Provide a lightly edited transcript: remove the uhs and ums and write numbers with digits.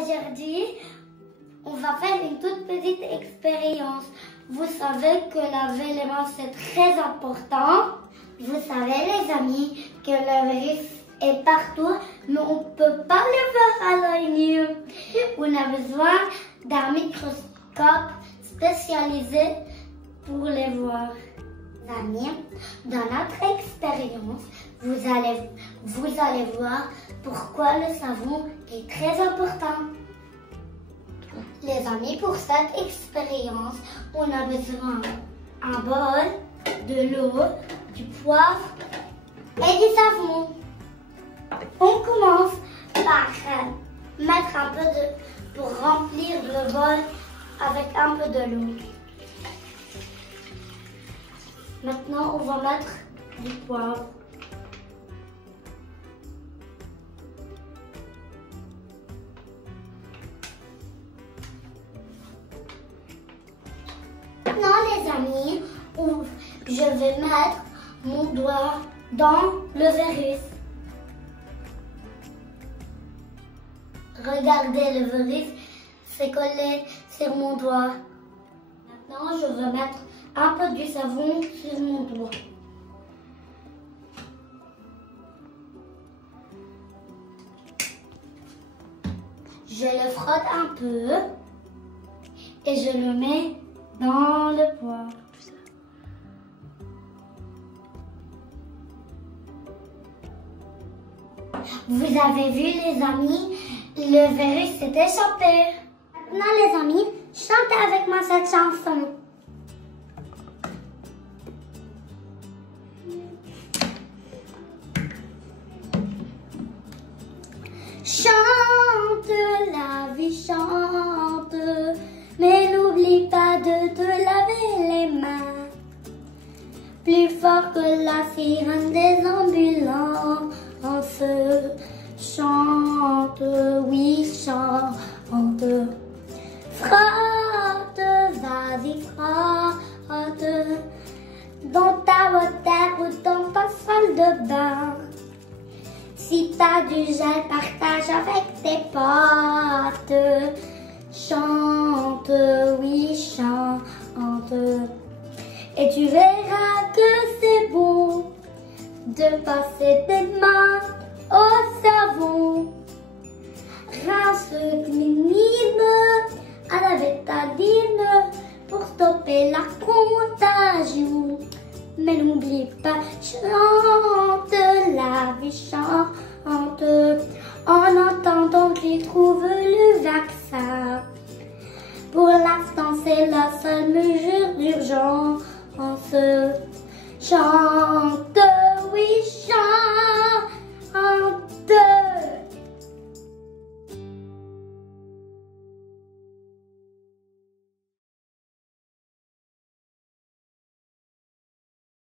Aujourd'hui, on va faire une toute petite expérience. Vous savez que laver les mains c'est très important. Vous savez les amis que le virus est partout, mais on ne peut pas le voir à l'œil nu. On a besoin d'un microscope spécialisé pour les voir. Amis, dans notre expérience, vous allez voir pourquoi le savon est très important. Les amis, pour cette expérience, on a besoin d'un bol, de l'eau, du poivre et du savon. On commence par mettre un peu pour remplir le bol avec un peu de l'eau. Maintenant, on va mettre du poivre. Maintenant, les amis, je vais mettre mon doigt dans le virus. Regardez, le virus s'est collé sur mon doigt. Maintenant, je vais mettre un peu du savon sur mon doigt. Je le frotte un peu et je le mets dans le poivre. Vous avez vu les amis, le virus s'est échappé. Maintenant les amis, chantez avec moi cette chanson. Chante la vie, chante, mais n'oublie pas de te laver les mains. Plus fort que la sirène des ambulances. Chante, oui, chante. Frotte, vas-y, frotte. Dans ta water ou dans ta salle de bain. Si t'as du gel, partage avec tes potes. Chante, oui, chante. Et tu verras que c'est bon de passer tes mains au savon. Rince clinine à la bétadine pour stopper la contagion. Mais n'oublie pas, chante la vie, chante en attendant qu'ils trouvent le vaccin. Pour l'instant, c'est la seule mesure d'urgence. Chante.